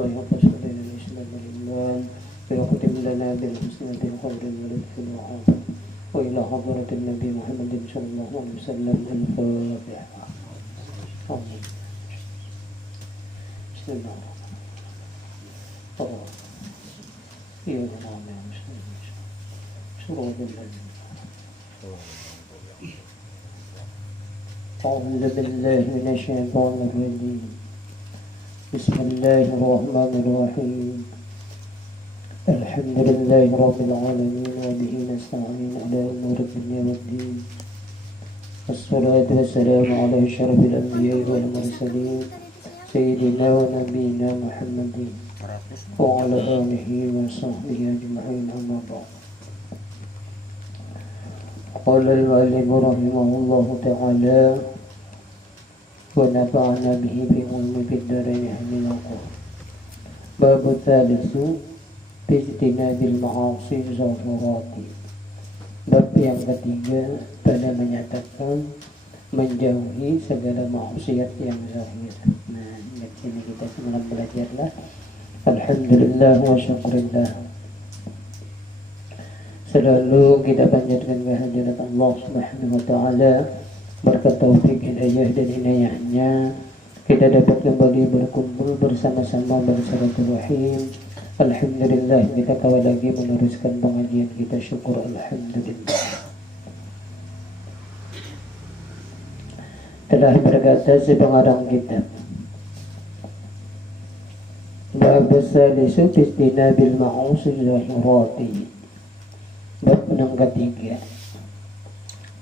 الله وتشهد لنا الإسلام والإيمان ويختم لنا بالحسنى بالخير ولطف وعافية وإلى حضرة النبي محمد صلى الله عليه وسلم الفاتحة. آمين. بسم الله الرحمن الرحيم. يا نعم يا مسلمين شروط الذين أعوذ بالله من الشيطان الرجيم. بسم الله الرحمن الرحيم. الحمد لله رب العالمين وبه نستعين على أمور الدنيا والدين والصلاة والسلام على أشرف الأنبياء والمرسلين سيدنا ونبينا محمد وعلى آله وصحبه أجمعين أما بعد. قال المؤلف رحمه الله تعالى ونفعنا به في الدارين آمين. باب الثالث في اجتناب المعاصي الظاهرات. Bab yang ketiga pada menyatakan menjauhi segala maksiat yang zahir. Nah, di sini kita semalam belajarlah. Alhamdulillah wa syukurillah. Selalu kita panjatkan kehadirat Allah Subhanahu wa taala, berkat taufik hidayah dan inayahnya kita dapat kembali berkumpul bersama-sama bersilaturahim. Alhamdulillah, kita kawal lagi meneruskan pengajian kita, syukur alhamdulillah. Telah berkata si pengarang kitab, bab salisu fi istinabil ma'usi zahirati. Bab yang ketiga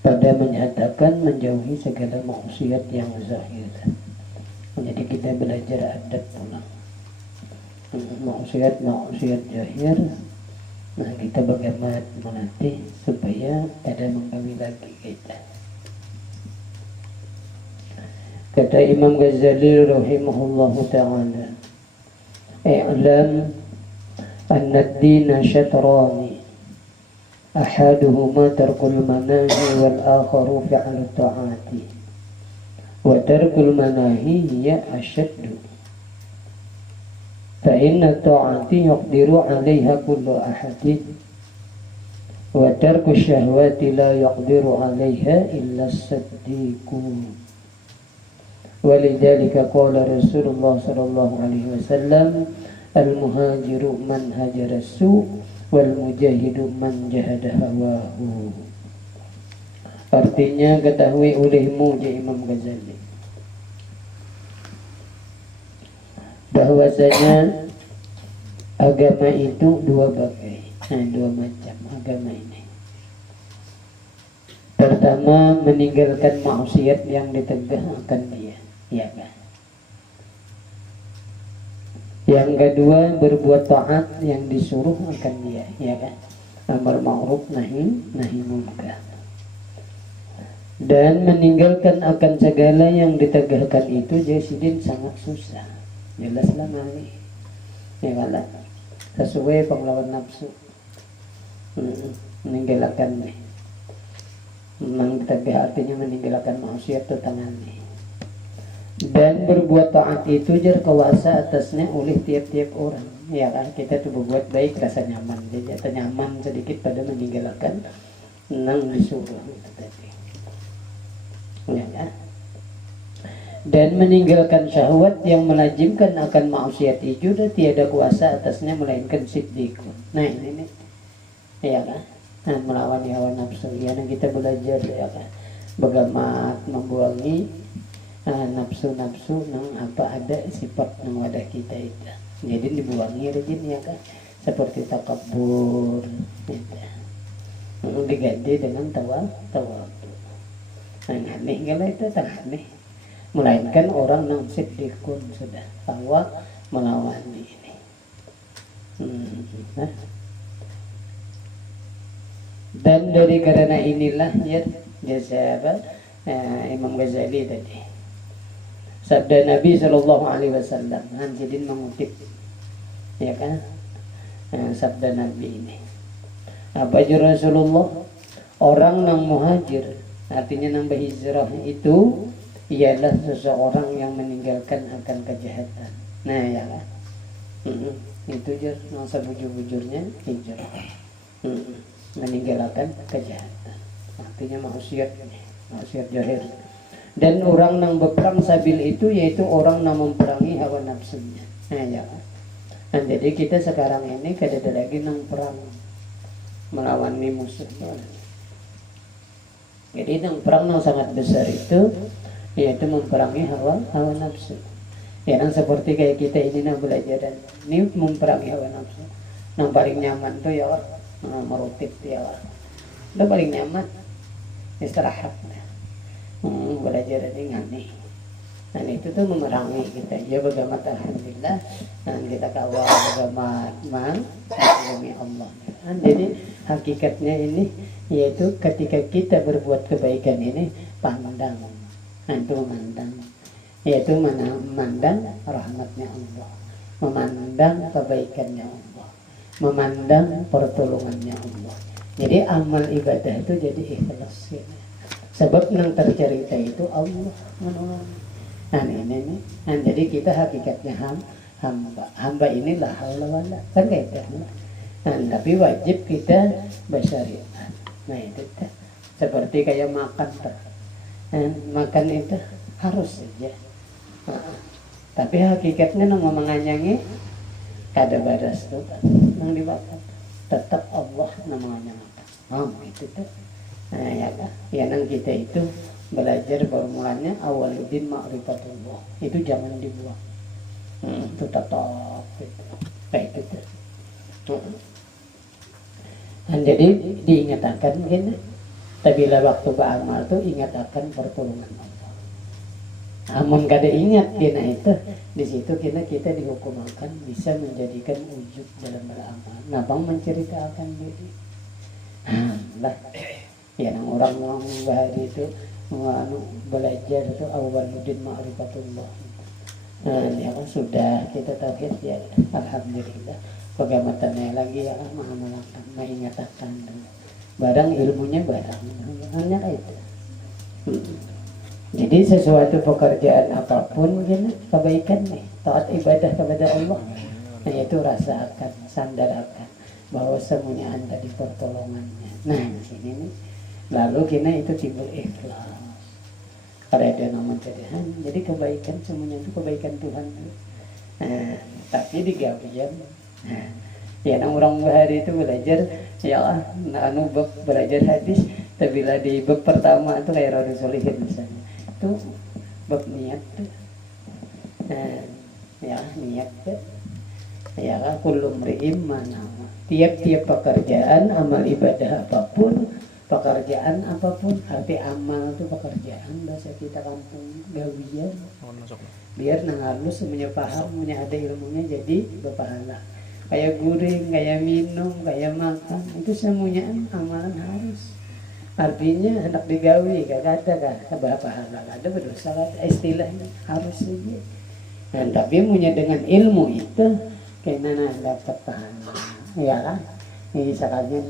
pada menyatakan menjauhi segala maksiat yang zahir. Jadi kita belajar adab pulang maksiat zahir. Nah, kita bagaimana melatih supaya tidak mengganggu lagi kita. Kata Imam Ghazali rahimahullahu ta'ala, i'lam anna ad-dina syatrani ahaduhuma tarkul manahi wal akharu fi'lu ta'ati wa tarkul manahi hiya ashaddu fa inna ta'ati yaqdiru 'alayha kullu ahadin wa tarku syahwati la yaqdiru 'alayha illa as-siddiqun. Walidzalika qala Rasulullah sallallahu alaihi wasallam al-muhajiru man hajara as-su' wal mujahidu man jahada hawahu. Artinya ketahui olehmu, ya Imam Ghazali, bahwasanya agama itu dua macam agama ini. Pertama, meninggalkan maksiat yang ditegakkan dia, ya kan? Yang kedua, berbuat taat yang disuruh akan dia, ya kan? Amar ma'ruf nahi munkar. Dan meninggalkan akan segala yang ditegakkan itu jasidin sangat susah. Jelaslah mali. Ya kan? Sesuai penglawan nafsu. Meninggalkan nih. Memang tegak artinya meninggalkan maksiat itu tangan nih. Dan berbuat taat itu jar kuasa atasnya oleh tiap-tiap orang, ya kan? Kita tuh berbuat baik rasa nyaman, jadi nyaman sedikit pada meninggalkan nang disuruh itu tadi, ya kan? Dan meninggalkan syahwat yang melazimkan akan maksiat itu sudah tiada kuasa atasnya melainkan siddiqun. Nah ini ya kan? Nah, melawan hawa nafsu, ya nah, kita belajar ya kan? Bagaimana membuangi nafsu-nafsu nang apa ada sifat nang wadah kita itu. Jadi dibuangi rajin ya kan, seperti takabur gitu. Diganti dengan tawadu. Nah, aneh kalau itu tak aneh, melainkan orang nang siddiqun sudah tawa melawan ini. Dan dari karena inilah ya jasa Imam Ghazali tadi, sabda Nabi Shallallahu Alaihi Wasallam, Hanjidin mengutip, ya kan, sabda Nabi ini. Apa Rasulullah, orang yang muhajir, artinya yang berhijrah itu ialah seseorang yang meninggalkan akan kejahatan. Nah ya kan, Itu jer masa bujur-bujurnya hijrah. Meninggalkan kejahatan. Artinya maksiat zahir. Dan orang yang berperang sabil itu yaitu orang yang memperangi hawa nafsunya. Nah, ya. Dan jadi kita sekarang ini kada ada lagi nang perang melawan musuh. Jadi nang perang yang sangat besar itu yaitu memperangi hawa nafsu. Ya, yang seperti kayak kita ini nang belajar dan ini memperangi hawa nafsu. Yang paling nyaman tuh ya merutip ya. Itu paling nyaman istirahat. Belajar dengan nih. Dan itu tuh memerangi kita. Ya bagaimana alhamdulillah dan kita kawal bagaimana demi Allah. Dan jadi hakikatnya ini yaitu ketika kita berbuat kebaikan ini pandang. Itu memandang. Yaitu memandang rahmatnya Allah. Memandang kebaikannya Allah. Memandang pertolongannya Allah. Jadi amal ibadah itu jadi ikhlas. Sebab yang tercerita itu Allah menolong. Nah ini. Nah, jadi kita hakikatnya hamba inilah Allah kan kayak itu. Nah, tapi wajib kita bersyariat. Nah itu seperti kayak makan makan itu harus saja. Tapi hakikatnya nang menganyangi kada badas tuh nang dibakar tetap Allah nang menganyangi. Itu tuh. Nah ya nang kita itu belajar formulanya awaludin ma'rifatullah itu jangan dibuang. Itu tetap gitu. Kayak gitu. Dan jadi diingatkan gini. Tabila waktu beramal tuh ingat akan pertolongan Allah. Amun kada ingat gini itu di situ kita dihukumakan bisa menjadikan ujub dalam beramal. Nabang menceritakan diri. Lah ya orang bahari itu belajar itu awaludin ma'rifatullah. Nah ya kan sudah kita tauhid ya alhamdulillah. Bagaimana lagi ya mengamalkan mengingatkan barang ilmunya barang hanya itu. Jadi sesuatu pekerjaan apapun gini kebaikan nih taat ibadah kepada Allah nah itu rasakan sandarkan bahwa semuanya ada di pertolongannya. Nah di sini nih lalu kita itu timbul ikhlas karena ada nama Tuhan. Jadi kebaikan semuanya itu kebaikan Tuhan. Tapi digawian. Ya orang bahari itu belajar ya belajar hadis. Tapi bila di bab pertama itu kayak Radu Solihin misalnya itu bab niat tuh. Ya niat tuh. Ya kullu mri'in manama. Tiap-tiap pekerjaan amal ibadah apapun pekerjaan apapun arti amal itu pekerjaan bahasa kita kampung gawian biar nang halus semuanya paham semuanya ada ilmunya jadi berpahala kayak guring kayak minum kayak makan itu semuanya amalan harus artinya hendak digawi gak ada pahala ada berdosa istilahnya harus saja. Dan tapi punya dengan ilmu itu kayaknya dapat pahala ya kan. Misalnya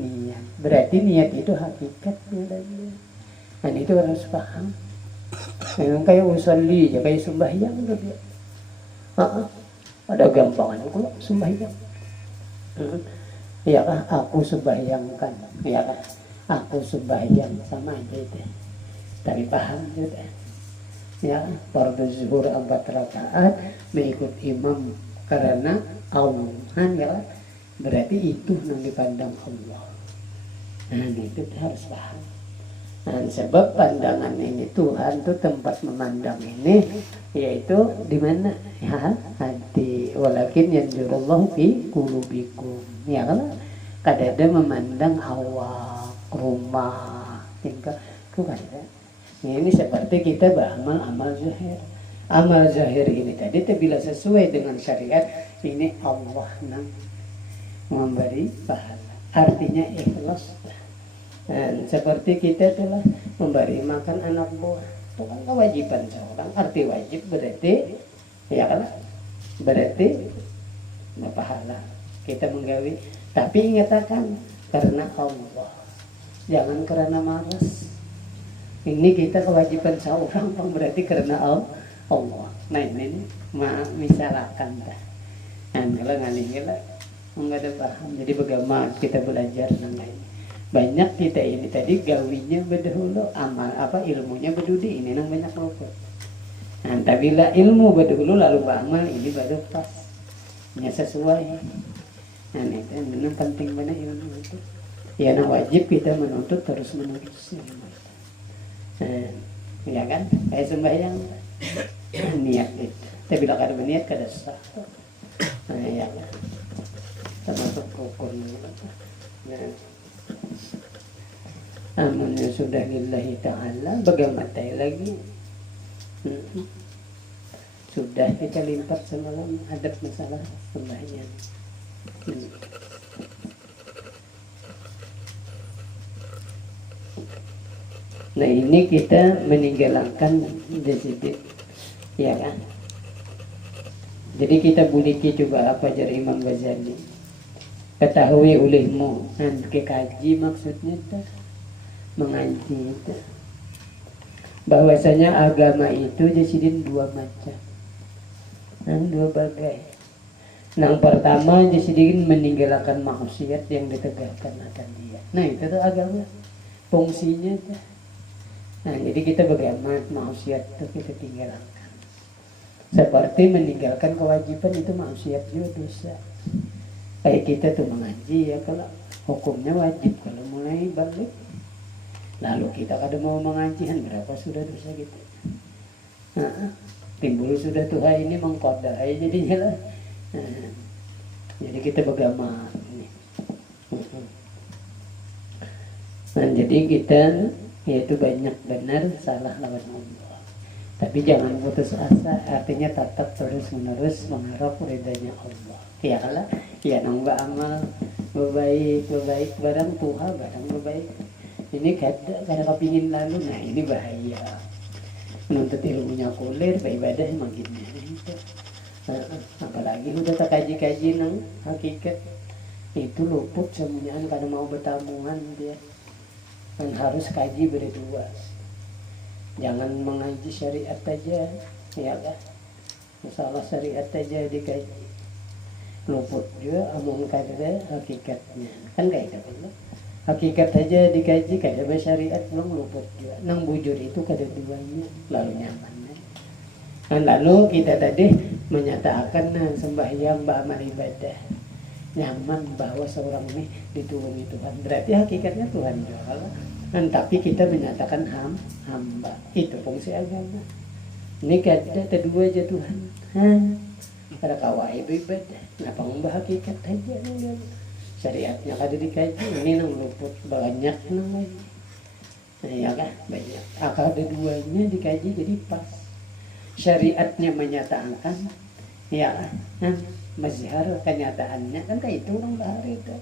niat berarti niat itu hakikatnya dari dan itu harus paham. Memang kayak usolli ya kayak sembahyang gitu. Ada gampangan kok sembahyang. Ya kan aku sembahyangkan ya kan aku sembahyang sama aja itu. Tapi paham juga. Ya fardhu zuhur 4 rakaat mengikut imam karena Allah ya kan. Berarti itu yang dipandang Allah. Nah itu harus paham. Nah, sebab pandangan ini Tuhan tuh tempat memandang ini yaitu di mana ya hati walakin yanzurullahu fi qulubikum ya kan kadada memandang awak rumah tingkah itu kada. Ini seperti kita beramal amal zahir. Amal zahir ini tadi bila sesuai dengan syariat ini Allah nang memberi pahala artinya ikhlas. Dan seperti kita telah memberi makan anak buah itu kan kewajiban seorang arti wajib berarti ya kan berarti berpahala kita menggawi tapi ingatakan karena Allah jangan karena malas. Ini kita kewajiban seorang berarti karena Allah. Nah ini misalkan Kalau ngalih lah nggak ada paham. Jadi bagaimana kita belajar namanya. Banyak kita ini tadi gawinya berdahulu, amal ilmunya berdudi ini nang banyak lupa. Nah, tapi bila ilmu berdahulu lalu beramal ini baru pas, nya sesuai. Nah, itu memang penting banget ilmu itu. Ya, nah wajib kita menuntut terus menerus ilmu itu. Ya kan, kayak sembahyang niat itu. Tapi bila kada berniat kada sah. Ya kan, termasuk rukun. Amalnya sudah lillahi ta'ala, bagaimana lagi? Sudah kita limpah semalam ada masalah sembahyang. Nah ini kita meninggalkan disiplin, ya kan? Jadi kita buliki coba apa jar Imam Ghazali. Ketahui olehmu, kekaji maksudnya dah mengaji itu. Bahwasanya agama itu jadi dua macam, dua bagai. Yang pertama jadi meninggalkan maksiat yang ditegakkan akan dia. Nah itu tuh agama, fungsinya tuh. Nah jadi kita bagaimana maksiat itu kita tinggalkan. Seperti meninggalkan kewajiban itu maksiat juga dosa. Kayak kita tuh mengaji ya, kalau hukumnya wajib, kalau mulai balik lalu kita kadang mau mengajian berapa sudah dosa kita. Timbul sudah Tuhan ini mengkoda jadinya lah. Jadi kita beragama ini. Nah jadi kita yaitu banyak benar salah lawan Allah. Tapi jangan putus asa, artinya tetap terus menerus mengharap ridhanya Allah. Ya kalah, ya nambah amal berbaik barang Tuhan barang berbaik. Ini kada kepingin lalu, nah ini bahaya. Menuntut ilmunya kulir, beribadah makin itu. Apalagi udah tak kaji-kaji nang hakikat itu luput semuanya karena mau bertamungan dia. Dan harus kaji berdua. Jangan mengaji syariat aja, ya kan? Masalah syariat aja dikaji. Luput juga omong kada hakikatnya. Kan kayak gitu. Hakikat aja dikaji kada syariat belum luput juga. Nang bujur itu kada duanya, lalu nyaman. Dan lalu kita tadi menyatakan sembahyang ba'amal ibadah. Nyaman bahwa seorang ini ditulungi Tuhan. Berarti hakikatnya Tuhan juga. Tapi kita menyatakan hamba. Itu fungsi agama. Ini kada kedua aja Tuhan. Ada kawai ibadah. Kenapa ngubah hakikat aja? Syariatnya kada dikaji. Ini nang luput banyak namanya. Nah, ya kan banyak. Ada duanya dikaji jadi pas. Syariatnya menyatakan, ya mazhar kenyataannya kan kayak itu orang bahar itu.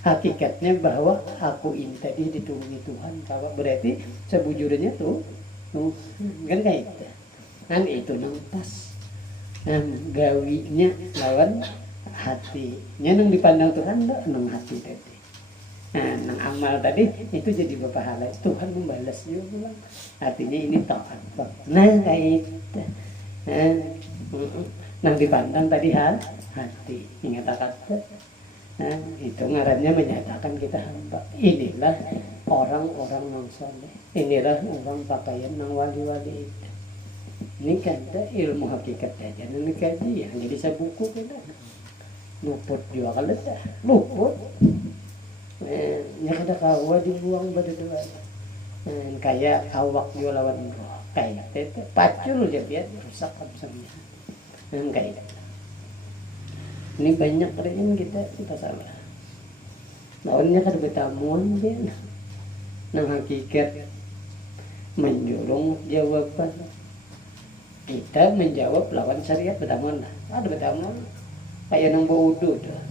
Hakikatnya bahwa aku ini tadi ditulungi Tuhan, kalau berarti sebujurnya tuh kan kayak itu. Kan itu nang pas. Gawinya lawan hatinya nang dipandang Tuhan enggak nang hati tadi. Nang amal tadi itu jadi berpahala. Tuhan membalas juga. Artinya ini taat. Nah kayak itu. Nang dipandang tadi hati. Ingat kata. Itu ngarannya menyatakan kita hamba. Inilah orang-orang yang soleh. Inilah orang pakaian yang wali-wali itu. Ini kata ilmu hakikat aja. Ini kaji yang jadi sabuku kita. Luput juga kalau dah. Luput. Yang ada kawa dibuang berdua. Kayak awak juga lawan roh. Kayak itu pacul aja biar rusak semuanya. Kayak itu. Ini banyak kerjaan kita salah. Lawannya kan bertamuan dia. Nang hakikat menjulung jawaban. Kita menjawab lawan syariat bertamuan lah. Ada bertamuan. Kayak nang baudu dah.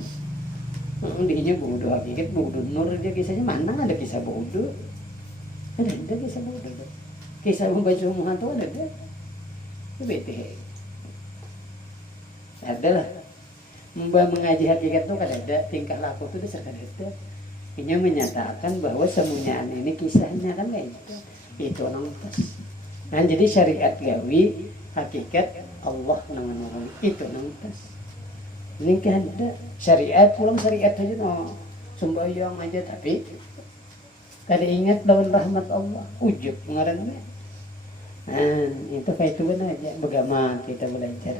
Dihinya baudu hakikat baudu nur dia kisahnya mana ada kisah baudu. Ada kisah baudu. Kisah membaca umuhan tu ada. Itu bete. Adalah. Mengaji hakikat itu kan ada tingkah laku itu disebut itu. Ini menyatakan bahwa semuanya ini kisahnya kan kayak itu nonton. Nah jadi syariat gawi hakikat Allah nang itu nonton. Ini kan ada syariat, pulang syariat aja no, sembahyang aja tapi kada ingat lawan rahmat Allah, ujub ngarannya. Nah, itu kayak itu benar aja, bagaimana kita belajar.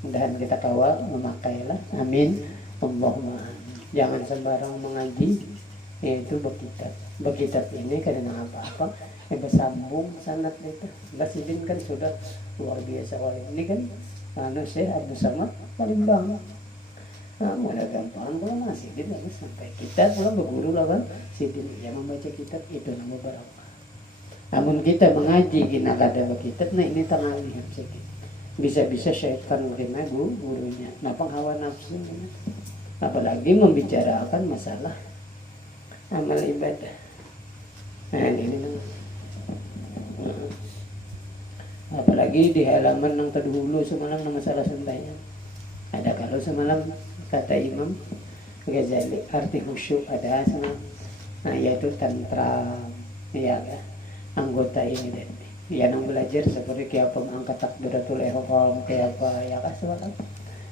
Mudahan kita kawal memakailah, amin. Allahumma amin. Jangan sembarang mengaji, yaitu berkitab ini karena apa-apa, bersambung sanad itu. Basidin kan sudah luar biasa kali ini kan. Syekh Abdul Samad paling banget. Nah, mulai gampang kalau masih din lagi sampai kita pulang berguru lawan sidin yang membaca kitab itu nama barokah. Namun kita mengaji gina kada kitab, nah ini tangalih sedikit. Bisa-bisa syaitan kena gurunya. Napang hawa nafsu. Apalagi membicarakan masalah amal ibadah. Nah, ini apalagi di halaman yang terdahulu semalam masalah sembahyang. Ada kalau semalam kata Imam Ghazali arti khusyuk ada semalam. Nah, yaitu tantra ya anggota ini dan yang belajar seperti kayak apa mengangkat takbiratul ihram kayak apa ya kan semalam.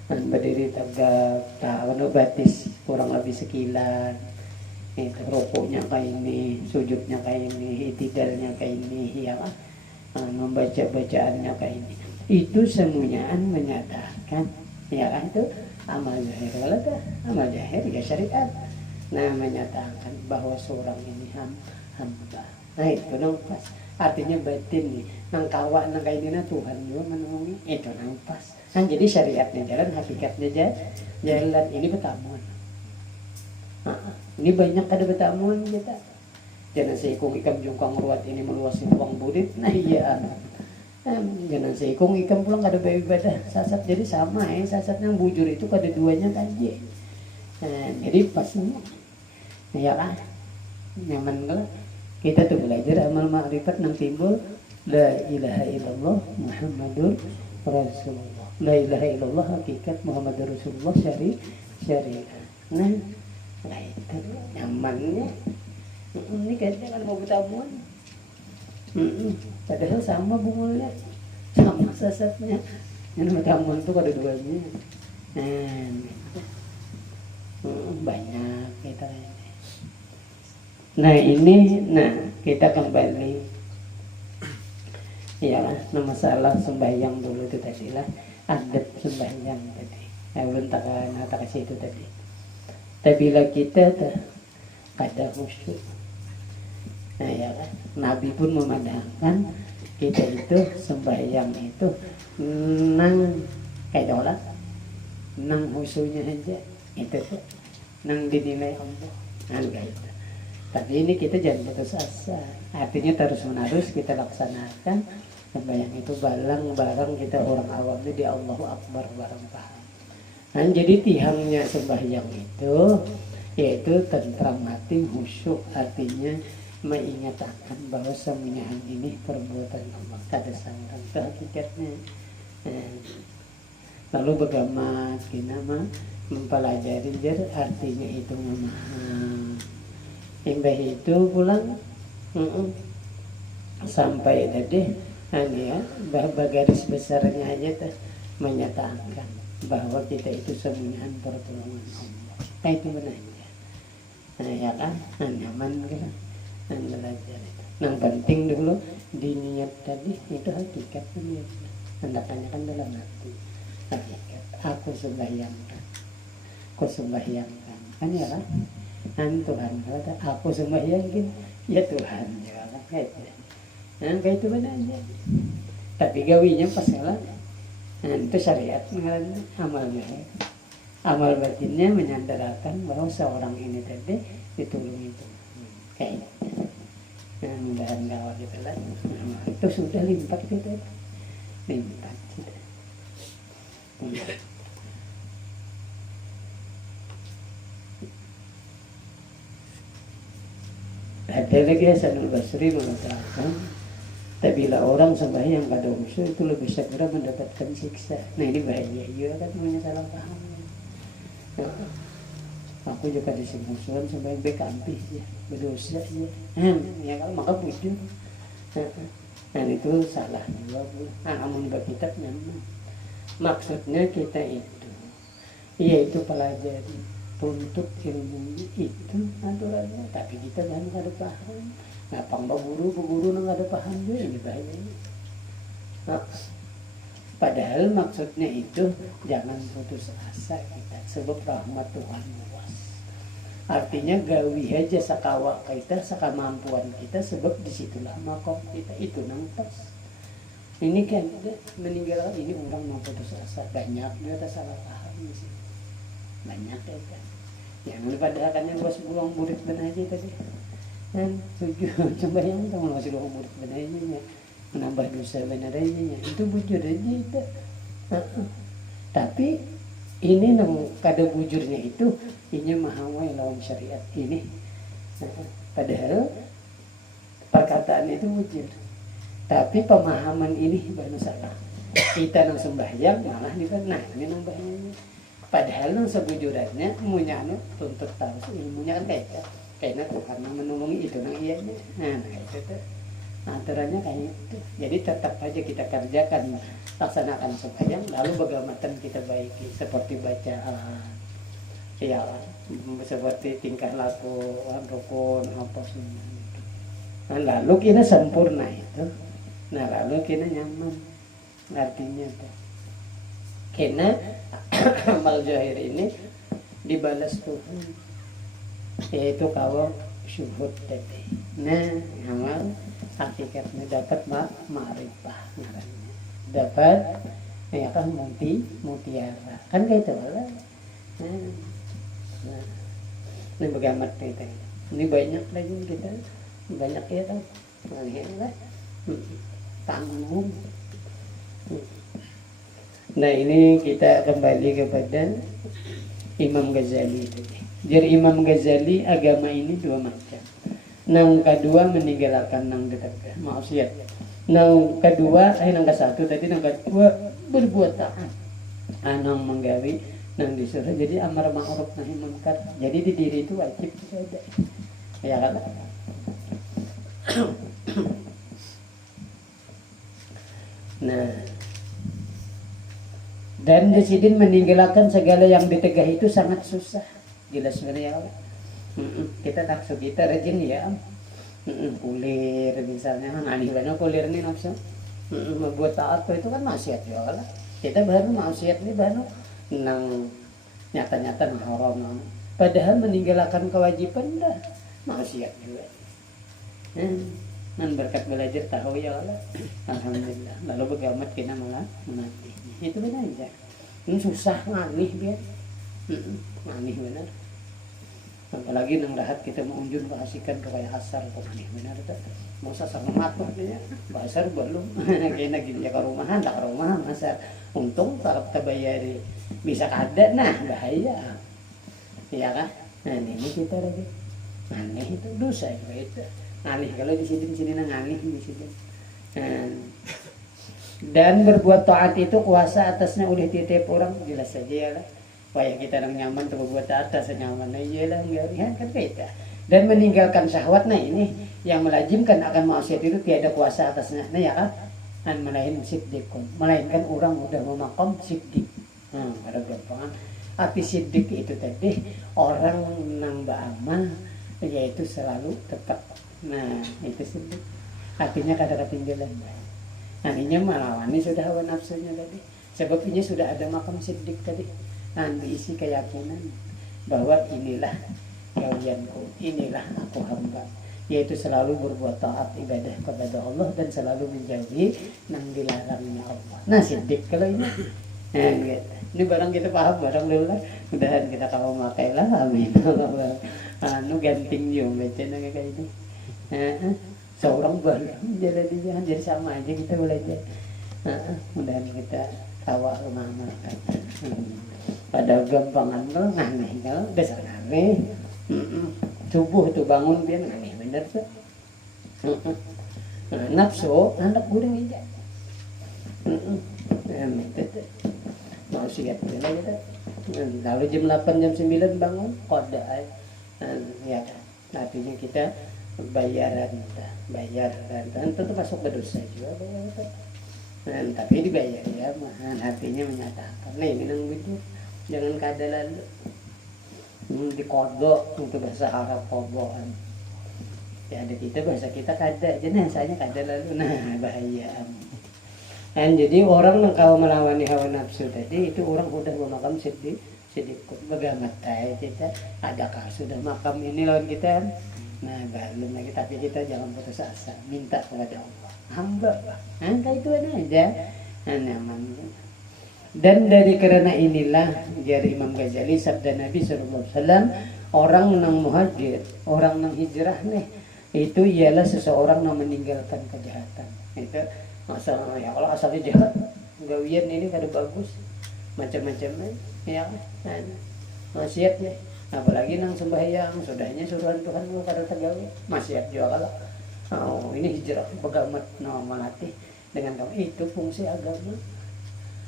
Dan berdiri tegak, tahu batis kurang lebih sekilan. Itu rukuknya kayak ini, sujudnya kayak ini, itidalnya kayak ini, ya kan? Membaca bacaannya kayak ini. Itu semuanya menyatakan, ya kan itu amal zahir, walaupun amal zahir ya syariat. Nah, menyatakan bahwa seorang ini hamba. Nah, itu dong pas. Artinya batin nih, nang kawa nang kayak ini Tuhan juga menolongi. Itu nang pas. Kan jadi syariatnya jalan, hakikatnya jalan. Ini betamuan. Ini banyak ada betamuan kita. Jangan seikung ikam jungkang ruat ini meluasi ruang budit. Nah iya. Jangan seikung ikam pulang kada beribadah sasat. Jadi sama sasat yang bujur itu kada duanya kaji. Jadi pas semua. Ya kan? Nyaman kalau kita tuh belajar amal ma'rifat nang timbul la ilaha illallah Muhammadur Rasulullah. La ilaha illallah hakikat Muhammadur Rasulullah syariat. Nah itu nyamannya. Ini kayaknya kan mau betamuan. Padahal sama bungulnya, sama sasatnya. Yang betamuan itu ada duanya. Banyak kita ini. Nah kita kembali. Ya, masalah sembahyang dulu itu tadi lah. Adab sembahyang tadi. Belum tak kasih itu tadi. Tapi bila kita ada khusyuk. Nah ya kan, Nabi pun memandangkan kita itu sembahyang itu nang kayak dolar, nang khusyuknya aja itu tuh, nang dinilai Allah, kan gitu. Tapi ini kita jangan putus asa, artinya terus menerus kita laksanakan sembahyang itu barang kita orang awamnya di Allahu Akbar barang paham. Nah, jadi tihangnya sembahyang itu yaitu tentram hati khusyuk, artinya mengingatkan bahwa semuanya ini perbuatan Allah kada sangkan itu hakikatnya. Lalu bagaimana kita mempelajari artinya itu memaham. Imbah itu pulang sampai tadi hanya bahwa garis besarnya aja menyatakan bahwa kita itu semuanya pertolongan Allah. Itu benarnya. Nah ya kan, nyaman kan, belajar itu. Yang penting dulu di niat tadi itu hakikatnya niat. Hendaknya kan dalam hati. Hakikat. Aku sembahyangkan. Kan ya kan? Dan Tuhan kata aku sembahyangkan. Ya Tuhan ya kan kayak itu. Nah kayak itu benarnya. Tapi gawinya pas salah. Nah itu syariat amalnya. Amal batinnya menyandarkan bahwa seorang ini tadi ditolong itu. Kayak mudahan gawat gitu lah. Itu sudah lipat gitu. Lipat gitu. Ada lagi Hasanul Basri mengatakan, bila orang sembahyang kada khusyuk itu lebih segera mendapatkan siksa. Nah ini bahaya juga kan, namanya salah paham. Aku juga disimpulan sampai bekampih ya, berdosa ya. Ya kalau maka bujur. Dan itu salah juga. Amun berkitab nyaman. Maksudnya kita itu Iya itu pelajari, tuntut ilmu itu aturannya, tapi kita jangan nggak ada paham. Ngapang guru nggak ada paham juga ini bahayanya. Nah, padahal maksudnya itu jangan putus asa kita, sebab rahmat Tuhan luas. Artinya gawi aja sakawa kita, sakamampuan kita, sebab disitulah makom kita itu nangpas. Ini kan meninggal ini orang mau putus asa, banyak juga salah paham di sini. Banyak ya kan yang padahal kan yang bos buang murid benar aja tadi kan tujuh coba yang kamu masih buang murid benar aja ya menambah dosa benar aja ya itu bujur aja itu. Tapi ini nang kada bujurnya itu ini mahawai lawan syariat ini. Padahal perkataan itu bujur, tapi pemahaman ini baru salah. Kita nang sembahyang malah di nah ini nambahnya. Padahal nang sebujurannya munyano tuntut tahu ilmunya kan kayaknya Tuhan menolongi itu nang ianya. Nah itu tuh aturannya kayak itu. Jadi tetap aja kita kerjakan, laksanakan sembahyang, lalu bagaimana kita baiki seperti bacaan, ya seperti tingkah laku, rukun apa semua. Nah, lalu kita sempurna itu. Nah lalu kita nyaman, artinya tuh. Karena amal zahir ini dibalas Tuhan, yaitu kawal syuhud tadi. Nah amal hakikatnya dapat ma'rifah ngarannya, dapat ya kan mutiara kan kayak itu lah. Nah ini bagaimana kita ini banyak lagi kita banyak ya kan lah tanggung. Nah ini kita kembali kepada Imam Ghazali tadi. Jadi Imam Ghazali agama ini dua macam. Nang kedua meninggalkan nang dekat maksiat. Nang kedua nang kesatu tadi nang kedua berbuat taat. Nang menggawi nang disuruh jadi amar ma'ruf nahi munkar. Jadi di diri itu wajib ada. Ya kan? Nah dan desidin meninggalkan segala yang ditegah itu sangat susah. Jelas sebenarnya. Kita nafsu kita rajin ya. Kulir misalnya, aneh banget kulir nih nafsu. Membuat taat itu kan maksiat ya lah. Kita baru maksiat ini baru nang nyata-nyata haram. Padahal meninggalkan kewajiban dah maksiat juga. Berkat belajar tahu ya Allah, alhamdulillah. Lalu begamat kita malah mati. Itu benar aja. Ini susah nganih biar, nganih benar. Apalagi nang rahat kita mau unjun keasikan kayak asar nganih benar itu. Mau sasar matur dia, asar belum. Kayaknya gini ya ke rumahan, tak ke rumahan asar. Untung kalau kita bayari bisa kada, nah bahaya. Iya kan? Nah ini kita lagi nganih itu dosa itu. Ngalih kalau di sini nang ngalih di sini. Dan berbuat taat itu kuasa atasnya udah tiap orang jelas saja ya lah. Supaya kita nang nyaman tuh berbuat taat atasnya nyaman aja lah enggak kan kita. Dan meninggalkan syahwat nah ini yang melazimkan akan maksiat itu tiada kuasa atasnya. Nah ya kan? Dan melainkan siddiqun. Melainkan orang udah memakam siddiq. Ada gampangan. Api siddiq itu tadi orang nang beramal yaitu selalu tetap. Nah itu siddiq. Artinya kada ketinggalan. Nantinya melawani sudah hawa nafsunya tadi. Sebab ini sudah ada makam siddiq tadi. Nanti isi keyakinan bahwa inilah kalianku, inilah aku hamba. Yaitu selalu berbuat taat ibadah kepada Allah dan selalu menjauhi nang dilarangnya Allah. Nah siddiq kalau ini. Nah, gitu. Ini barang kita paham, barang dulu mudahan kita kamu makai lah, amin. Ganting yung baca kayak ini. Seorang baru jadi sama aja kita belajar. Mudahan kita tawa memahamalkan. Pada gampangan lo aneh kalau dasar aneh. Subuh tuh bangun dia aneh bener tuh. Nafsu anak gureng aja. Mau siap bila kita. Lalu jam 8 jam 9 bangun koda ya artinya kita bayaran tentu masuk berdosa juga tapi dibayar ya artinya menyatakan nah ini nang begitu jangan kada lalu. Dikodok untuk bahasa Arab kodokan. Ya ada kita bahasa kita kada, jenazahnya kada lalu, nah bahaya. Dan jadi orang yang kalau melawan hawa nafsu tadi itu orang sudah memakam sedikit bagamat kita adakah sudah makam ini lawan kita, nah belum lagi, tapi kita jangan putus asa, minta kepada Allah, hamba itu aja, nyaman. Dan dari karena inilah dari Imam Ghazali sabda Nabi SAW, orang yang muhajir, orang yang hijrah nih, itu ialah seseorang yang meninggalkan kejahatan. Itu masalah ya, kalau asalnya jahat, gawian ini kada bagus, macam-macamnya, ya kan, maksiat ya. Apalagi nang sembahyang, sudahnya suruhan Tuhan lu kada tergawi, maksiat juga kalau. Oh, ini hijrah begamat melatih dengan kamu itu fungsi agama.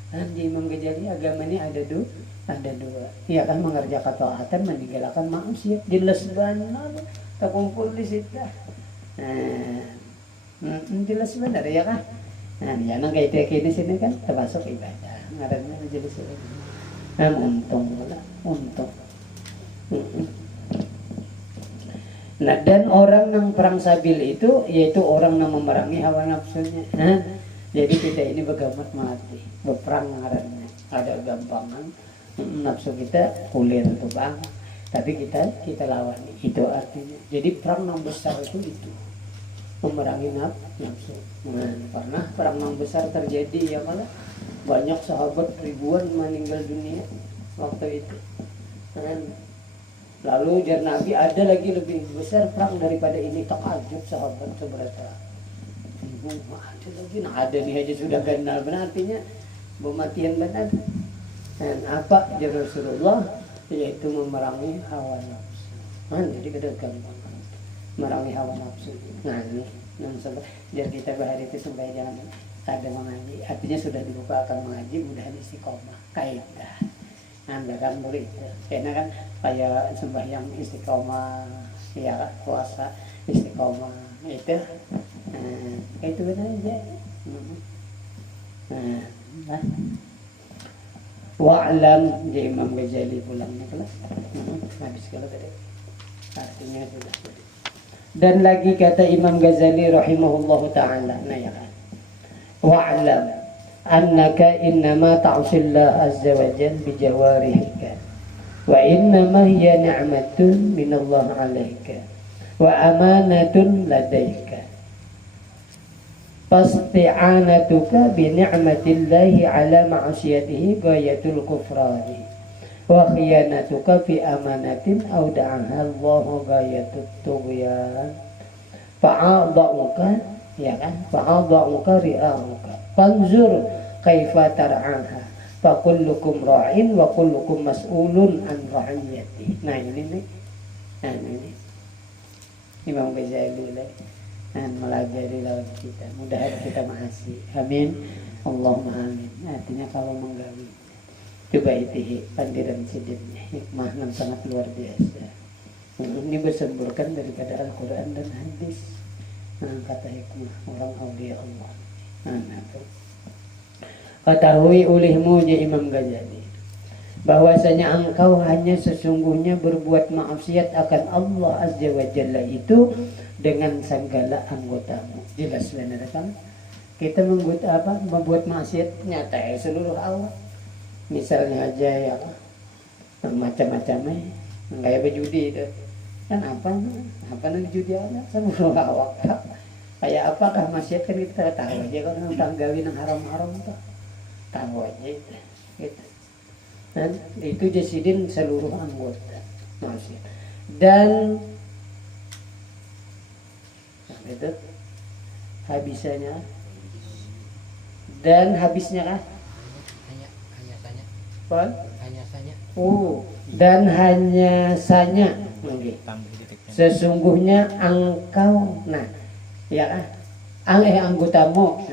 Dan di Imam Ghazali agama ini ada dua. Ya kan, mengerjakan taatan, meninggalkan maksiat. Jelas benar, terkumpul di situ. Jelas benar ya kan. Nah, ya nang kayak ini sini kan termasuk ibadah. Ngarannya jadi untung. Nah, dan orang yang perang sabil itu yaitu orang yang memerangi hawa nafsunya. Jadi kita ini begamat mati, berperang ngarannya. Ada gampangan nafsu kita kulir tuh bang, tapi kita lawan. Itu artinya. Jadi perang yang besar itu memerangi nafsu. Nah, pernah perang yang besar terjadi ya malah banyak sahabat ribuan meninggal dunia waktu itu. Lalu jar Nabi ada lagi lebih besar perang daripada ini, takajub sahabat seberapa. Ada lagi, nah ada nih aja sudah benar artinya pematian benar. Dan apa jar Rasulullah, yaitu memerangi hawa nafsu. Jadi kada gampang memerangi hawa nafsu. Nah ini yang biar kita bahari itu sampai jangan ada mengaji, artinya sudah dibuka akan mengaji, mudah istiqomah kaidah. Kan boleh itu, karena kan kayak sembahyang istiqomah, ya puasa istiqomah itu, itu benar aja. Wa'lam di Imam Ghazali pulangnya kelas, habis kalau tadi artinya sudah. Dan lagi kata Imam Ghazali rahimahullahu ta'ala, nah ya kan, wa'lam annaka innama ta'usillah azza wa jal bijawarihika wa innama hiya ni'matun minallah alaika wa amanatun ladaika fasti'anatuka bi ni'matillahi ala ma'asiyatihi gayatul kufrani wa khiyanatuka fi amanatin awda'aha Allahu gayatut tughyan fa'adha'uka ya kan, fa'adha'uka ri'a'uka fanzur kaifa tar'aha fa kullukum ra'in wa kullukum mas'ulun an ra'iyati. Nah ini Imam Ghazali melajari lawan kita, mudah-mudahan kita mahasi, amin, Allahumma amin. Artinya kalau menggawi coba itihi pandiran sidinnya hikmah yang sangat luar biasa. Ini bersemburkan daripada Al-Quran dan hadis. Kata hikmah orang awliya Allah. Ketahui olehmu ya Imam Ghazali, bahwasanya engkau hanya sesungguhnya berbuat maksiat akan Allah Azza wa Jalla itu dengan segala anggotamu. Jelas benar kan? Kita membuat maksiat nyata seluruh awak. Misalnya aja ya macam-macamnya, kayak berjudi itu kan apa nanti judi aja seluruh awak. Kayak apakah maksiat kan kita tahu aja kan tentang gawin yang haram-haram tuh tahu aja gitu. Dan itu jasidin seluruh anggota maksiat. Dan itu habisnya dan habisnya kan hanya sanya. Dan hanya sanya sesungguhnya engkau anggotamu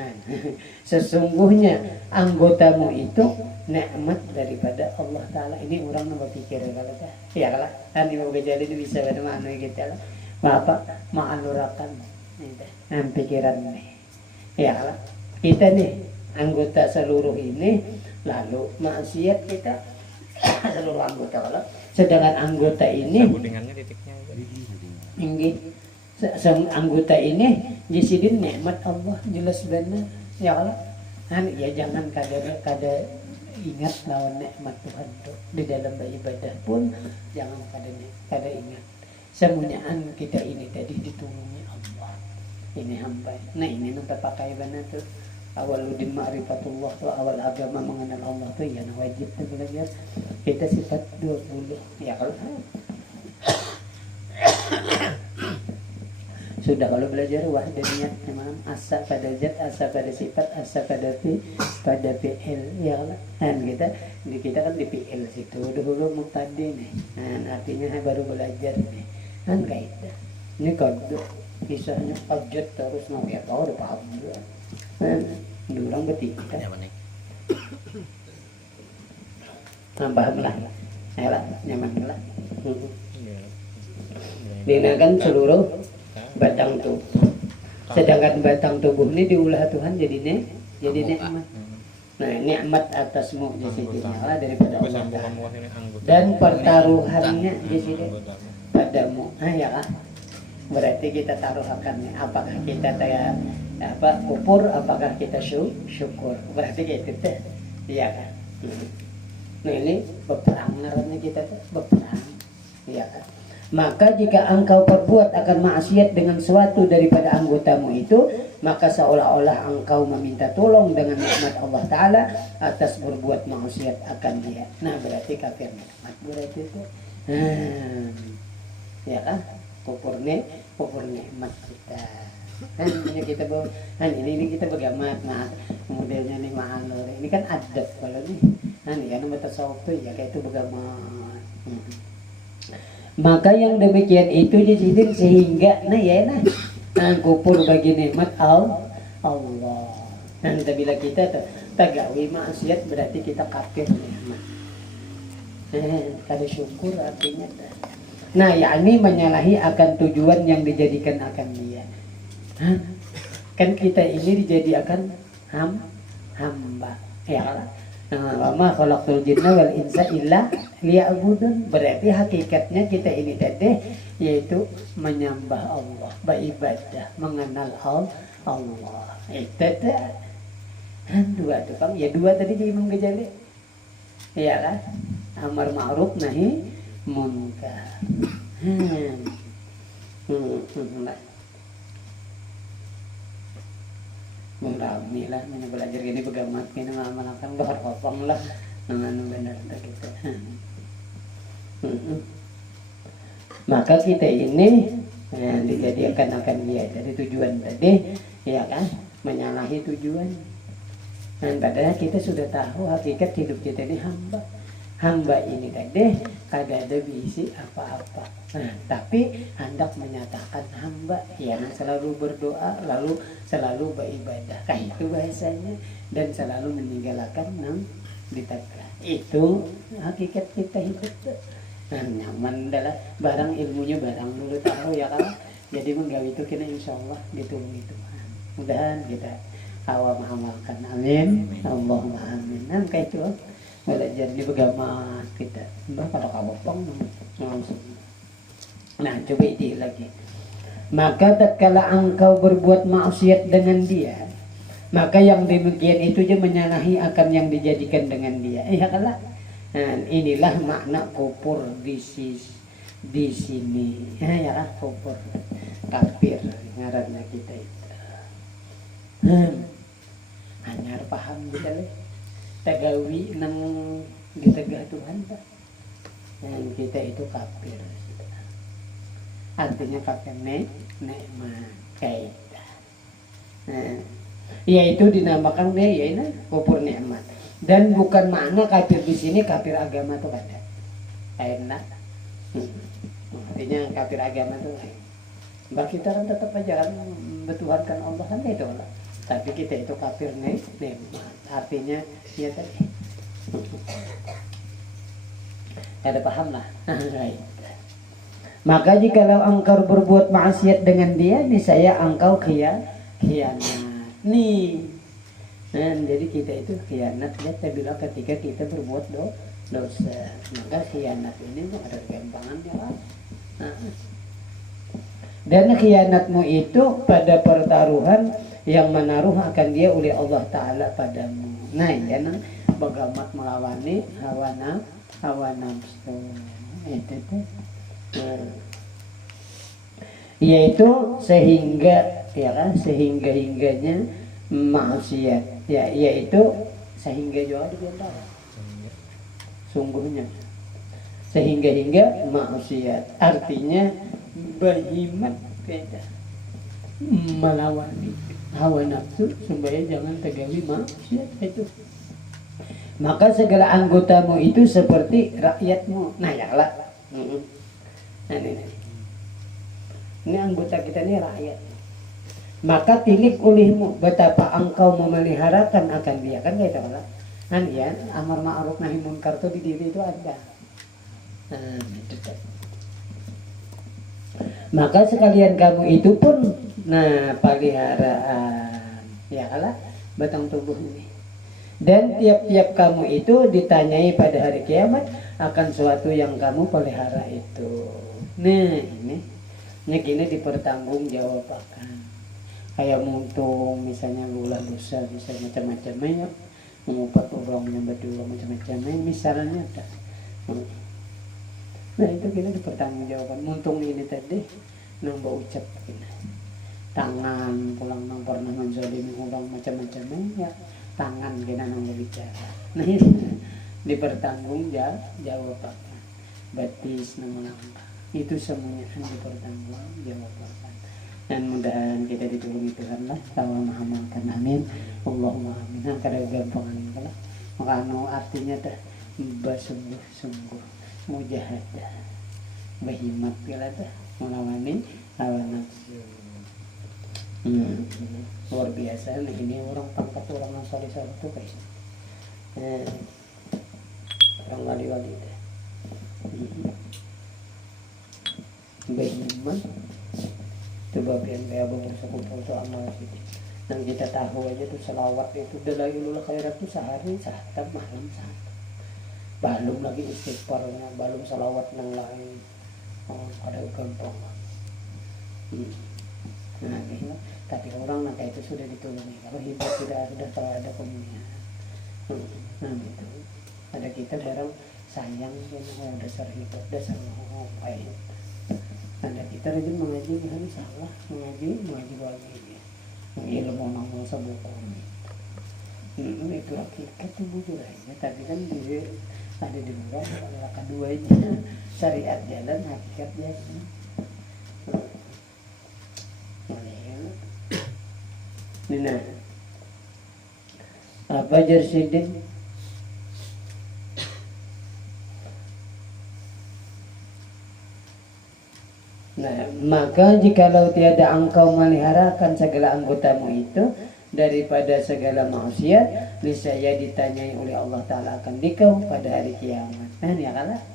sesungguhnya anggotamu itu nikmat daripada Allah Ta'ala. Ini orang yang berpikir kalau ya kalau kan Imam Ghazali itu bisa ada makna kita lah bapak ma'alurakan pikiran nih ya kalau kita nih anggota seluruh ini lalu maksiat kita seluruh anggota Allah. Sedangkan anggota ini anggota ini jisidin nikmat Allah jelas benar ya Allah. Ya jangan kada ingat lawan nikmat Tuhan tuh di dalam beribadah pun jangan kada ingat semuanyaan kita ini tadi ditulungi Allah. Ini hamba. Nah ini nanti pakai benar tuh. Awaludin ma'rifatullah tuh awal agama mengenal Allah tuh ya wajib tuh belajar kita sifat 20 ya kalau sudah kalau belajar wahdaniyat memang asa pada zat, asa pada sifat, asa pada pada fi'il ya kan kita kan di fi'il situ dulu muqtadi nih nah, artinya baru belajar nih kan kayak ini kode kisahnya objek terus nanti tahu udah paham juga durang bertiga tambah lah nyaman lah dinakan seluruh batang tubuh sedangkan batang tubuh ini diulah Tuhan jadi nikmat. Nah nikmat atas mukjizatnya daripada Allah dan pertaruhannya di sini padamu ya kan berarti kita taruhkan apakah kita kufur apakah kita syukur berarti gitu teh iya kan. Nah ini berperang ngarannya kita tuh berperang iya kan. Maka jika engkau perbuat akan maksiat dengan suatu daripada anggotamu itu, maka seolah-olah engkau meminta tolong dengan nikmat Allah Ta'ala atas berbuat maksiat akan dia. Nah berarti kafir nikmat berarti itu. Ya kan? Kufur nikmat kita. Kan kita bawa, ini kita bagaimana? Nah modelnya nih mahal. Ini kan adab kalau nih. Nah ini kan tasawuf tuh ya kayak itu bagaimana? Maka yang demikian itu dijadikan sehingga kufur bagi nikmat Allah. Dan bila kita tagawi maksiat berarti kita kafir nikmat. Kada syukur artinya. Nah, yakni menyalahi akan tujuan yang dijadikan akan dia. Kan kita ini dijadikan hamba. Ya. Wa ma khalaqtul jinna wal insa illa liya'budun. Berarti hakikatnya kita ini tadi yaitu menyembah Allah, beribadah, mengenal Allah. Itu dua tuh Kang. Ya dua tadi di Imam Ghazali. Iya kan? Amar ma'ruf nahi munkar. Mengrami lah, belajar gini begamat gini malam-malam bahar kopong lah dengan benar kita. Maka kita ini dijadikan akan dia dari tujuan tadi, ya kan, menyalahi tujuan. Dan padahal kita sudah tahu hakikat hidup kita ini hamba ini tadi kagak ada bisi apa-apa. Nah, tapi hendak menyatakan hamba yang selalu berdoa lalu selalu beribadah. Kayak itu bahasanya dan selalu meninggalkan ditakra. Itu hakikat kita hidup. Nah, nyaman adalah barang ilmunya barang dulu tahu ya kan. Jadi menggawi itu kita insyaallah ditunggu Tuhan. Mudahan kita awal mengamalkan. Amin. Allahumma amin. Nah, kayak itu belajar di agama kita. Mbah kalau kabopong langsung. Nah, coba itu lagi. Maka tatkala engkau berbuat maksiat dengan dia, maka yang demikian itu je menyalahi akan yang dijadikan dengan dia. Ya kalah. Nah, inilah makna kufur di sini. Ya, kufur. Kafir ngaranna kita itu. Hanya paham kita leh. Tagawi nang ditegah Tuhan tak. Dan kita itu kafir. Artinya kafir nikmat kaidah. Yaitu dinamakan dia kufur nikmat. Dan bukan makna kafir di sini kafir agama tuh ada. Enak. Artinya kafir agama tuh lain. Mbak kita kan tetap aja kan bertuhankan Allah kan itu lah. Tapi kita itu kafir nikmat. Artinya ya tadi. Ada paham lah. Maka jikalau engkau berbuat maksiat dengan dia, niscaya engkau khianat. Nih. Nah, jadi kita itu khianat ya bila ketika kita berbuat dosa. Maka khianat ini ada gampangannya lah. Nah, dan khianatmu itu pada pertaruhan yang menaruh akan dia oleh Allah Ta'ala padamu. Nah, ya nang bagamat melawani hawa nafsu itu tuh. Nah, yaitu sehingga ya kan sehingga-hingganya maksiat ya, yaitu sehingga juga diantara sungguhnya sehingga maksiat artinya berhimat beda melawani hawa nafsu supaya jangan terjadi maksiat itu. Maka segala anggotamu itu seperti rakyatmu. Nah ya lah. Nah, ini anggota kita ini rakyat. Maka tilik ulihmu betapa engkau memeliharakan akan dia kan gitu lah. Kan ya amar ma'ruf nahi munkar itu di diri itu ada. Nah, itu. Maka sekalian kamu itu pun peliharaan ya kalah batang tubuh ini. Dan tiap-tiap kamu itu ditanyai pada hari kiamat akan suatu yang kamu pelihara itu. Nah ini gini dipertanggungjawabkan. Kayak muntung misalnya ulah dosa bisa macam-macam ya, mengupat orang menyambat dulu macam-macam misalnya ada. Nah itu kita dipertanggungjawabkan. Muntung ini tadi nambah ucap kita. Tangan pulang nang pernah menzalimi orang macam-macam ya, tangan kita nambah bicara. Nah ini dipertanggungjawabkan. Batis nama itu semuanya dipertanggungjawabkan. Dan mudah-mudahan kita ditolongi Tuhan lah, tawa mengamalkan amin. Allahumma amin. Kada gampangan lah. Maka artinya dah bersungguh-sungguh mujahadah berhimat bila dah melawani hawa nafsu. Luar biasa nih ini orang pangkat orang yang saleh-saleh tuh guys. Orang wali-wali dah. Berhimat sebab yang kayak bersekutu itu amal gitu. Dan kita tahu aja tuh selawat itu dalailul khairat tuh sehari sahatam malam sahatam. Belum lagi istighfarnya, belum salawat yang lain. Ada gampang. Nah, gitu. Tapi orang nanti itu sudah ditolongi. Kalau hidup sudah tahu ada pemulihan. Nah gitu. Ada kita barang sayang dengan dasar hidup, dasar ngapain. Ada kita rajin mengaji hari salah, mengaji lagi. Ilmu nama sebuah itu hakikat itu bujur aja. Tapi kan dia ada di luar, ada keduanya syariat jalan, hakikat jalan. Nah, apa Jarsidin? Nah, maka jikalau tiada engkau meliharakan segala anggotamu itu daripada segala maksiat, niscaya ditanyai oleh Allah Ta'ala akan dikau pada hari kiamat. Nah, ya kalah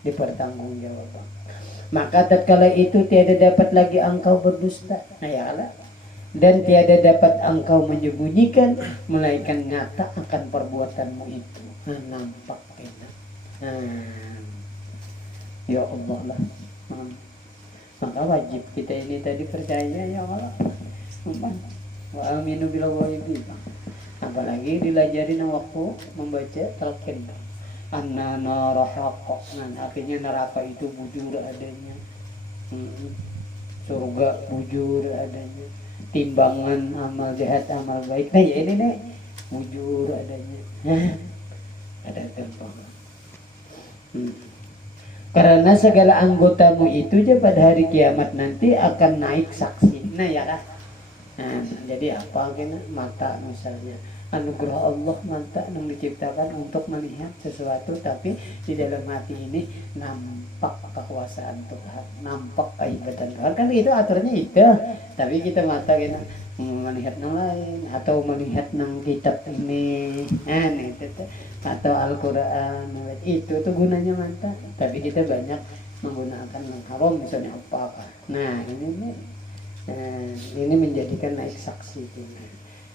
dipertanggungjawabkan. Maka tatkala itu tiada dapat lagi engkau berdusta. Nah, ya kalah. Dan tiada dapat engkau menyembunyikan melainkan nyata akan perbuatanmu itu. Nah, nampak enak. Ya Allah lah. Maka wajib kita ini tadi percaya ya Allah. Wa aminu bil ghaibi. Apalagi dilajarin waktu membaca talqin. Anna nar haqq. Nah, akhirnya neraka itu bujur adanya. Surga bujur adanya. Timbangan amal jahat amal baik. Nah, ya ini nih bujur adanya. Ada gampang. Karena segala anggotamu itu aja pada hari kiamat nanti akan naik saksi. Nah ya kan. Nah, jadi apa kena mata misalnya anugerah Allah mata yang diciptakan untuk melihat sesuatu, tapi di dalam hati ini nampak kekuasaan Tuhan, nampak keibatan Tuhan. Kan itu aturannya itu. Tapi kita mata kena melihat yang lain atau melihat yang kitab ini, itu atau Al-Quran itu tuh gunanya mata. Tapi kita banyak menggunakan yang haram misalnya apa. Nah ini menjadikan naik saksi.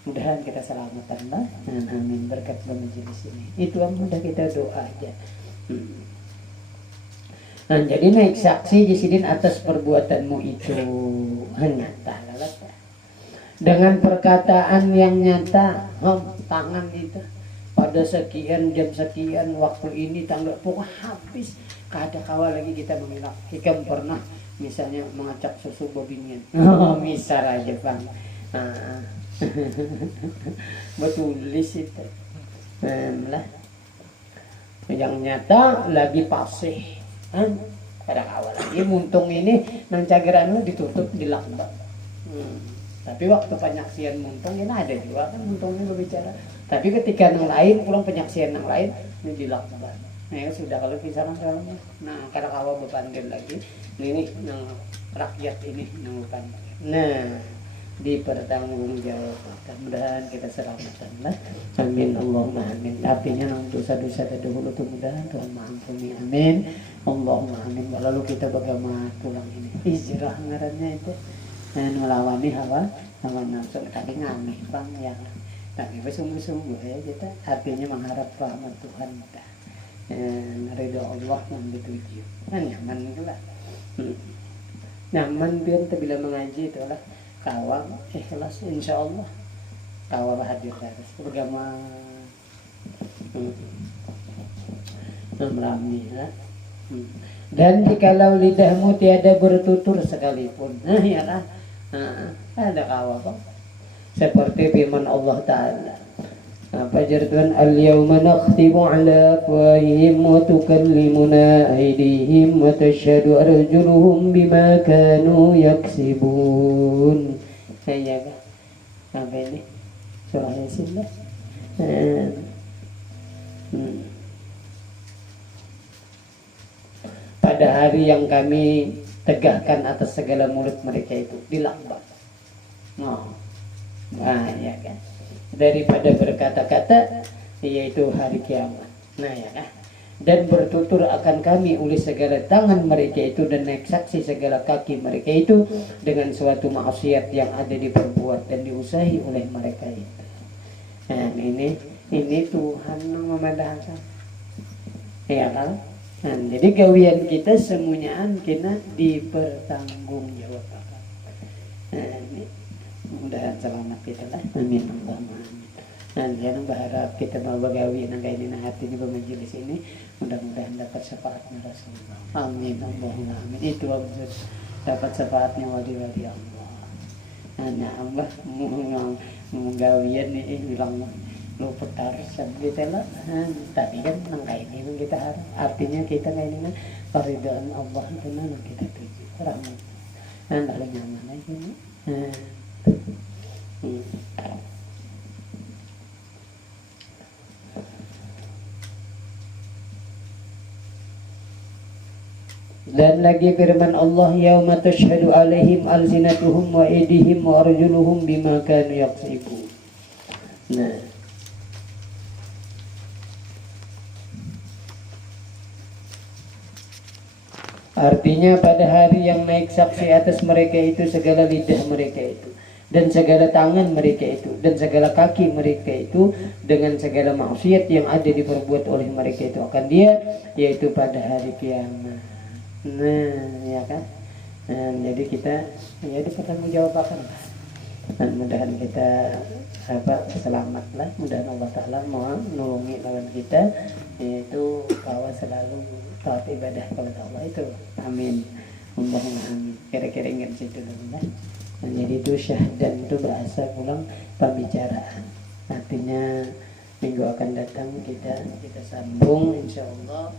Mudahan kita selamatan lah. Amin berkat majelis ini. Itu yang mudah kita doa aja. Nah, jadi naik saksi di sini atas perbuatanmu itu nyata lah. Dengan perkataan yang nyata, tangan itu pada sekian jam sekian waktu ini tanggal pokok habis. Kada kawal lagi kita mengelak. Hikam pernah misalnya mengacak susu bobinnya. Misal aja bang. Betulis itu. Lah. Yang nyata lagi pasih. Pada kawal lagi muntung ini nang cageranmu ditutup di lakbak. Tapi waktu penyaksian muntung ini ada juga kan muntungnya berbicara. Tapi ketika yang lain pulang penyaksian yang lain ini dilakban. Nah ya sudah kalau bisa kan soalnya. Nah karena kawal berpandil lagi ini yang rakyat ini yang berpandil. Nah dipertanggungjawabkan. Mudahan kita selamatan lah. Amin Allahumma amin. Artinya dosa-dosa terdahulu itu mudahan Tuhan mengampuni. Amin. Allahumma amin. Lalu kita bagaimana pulang ini? Hijrah ngarannya itu. Melawani hawa nafsu tapi ngamih bang ya tapi bersungguh-sungguh ya kita artinya mengharap rahmat Tuhan kita ridho Allah yang dituju kan nyaman itulah nyaman biar kita bila mengaji itulah kawal ikhlas insya Allah kawal hadir terus bergama merami lah. Dan jikalau lidahmu tiada bertutur sekalipun ya lah ada kawal kok seperti firman Allah Ta'ala apa Tuhan al-yawma nakhtimu ala afwahihim wa tukallimuna aydihim wa tashhadu arjuluhum bima kanu yaksibun ya kan apa ini surah Yasin lah pada hari yang kami tegakkan atas segala mulut mereka itu dilakbak. Nah, ya kan. Daripada berkata-kata yaitu hari kiamat. Nah, ya kan. Dan bertutur akan kami oleh segala tangan mereka itu dan naik saksi segala kaki mereka itu dengan suatu maksiat yang ada diperbuat dan diusahi oleh mereka itu. Nah, ini Tuhan memandangkan. Ya kan? Nah, jadi gawian kita semuanya kita dipertanggungjawabkan. Nah, ini mudah selamat kita lah. Amin Allahumma amin. Nah, jangan berharap kita mau begawi nang ini nah hati ini bermajelis ini mudah-mudahan dapat syafaatnya Rasulullah. Amin Allahumma amin. Itu maksud dapat syafaatnya wali-wali Allah. Nah, Allah menggawian ini bilang lu petar sampai telah tapi kan nangkai ini kita harap artinya kita kayak ini keridhaan Allah itu nang kita tuju rahmat lalu nyaman aja dan lagi firman Allah yauma tashhadu alaihim alsinatuhum wa aydihim wa arjuluhum bima kanu yaksibun. Nah artinya pada hari yang naik saksi atas mereka itu segala lidah mereka itu dan segala tangan mereka itu dan segala kaki mereka itu dengan segala maksiat yang ada diperbuat oleh mereka itu akan dia yaitu pada hari kiamat. Nah ya kan jadi kita ya dipertanggungjawabkan dan mudahan kita selamat lah mudahan Allah Ta'ala mau nolongi lawan kita yaitu bahwa selalu taat ibadah kepada Allah itu amin Allahumma amin kira-kira ingat situ dulu lah. Jadi itu syahdan itu bahasa pulang pembicaraan artinya minggu akan datang kita sambung insyaallah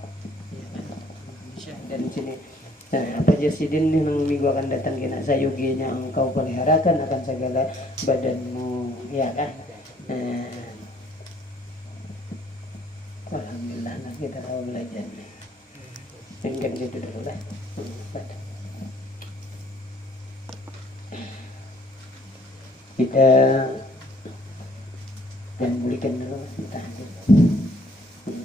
syahdan sini. Nah, apa jasidin nih minggu akan datang kena sayuginya engkau peliharakan akan segala badanmu ya kan. Alhamdulillah nah kita tahu belajar nih tinggal gitu dulu lah kita dan belikan dulu kita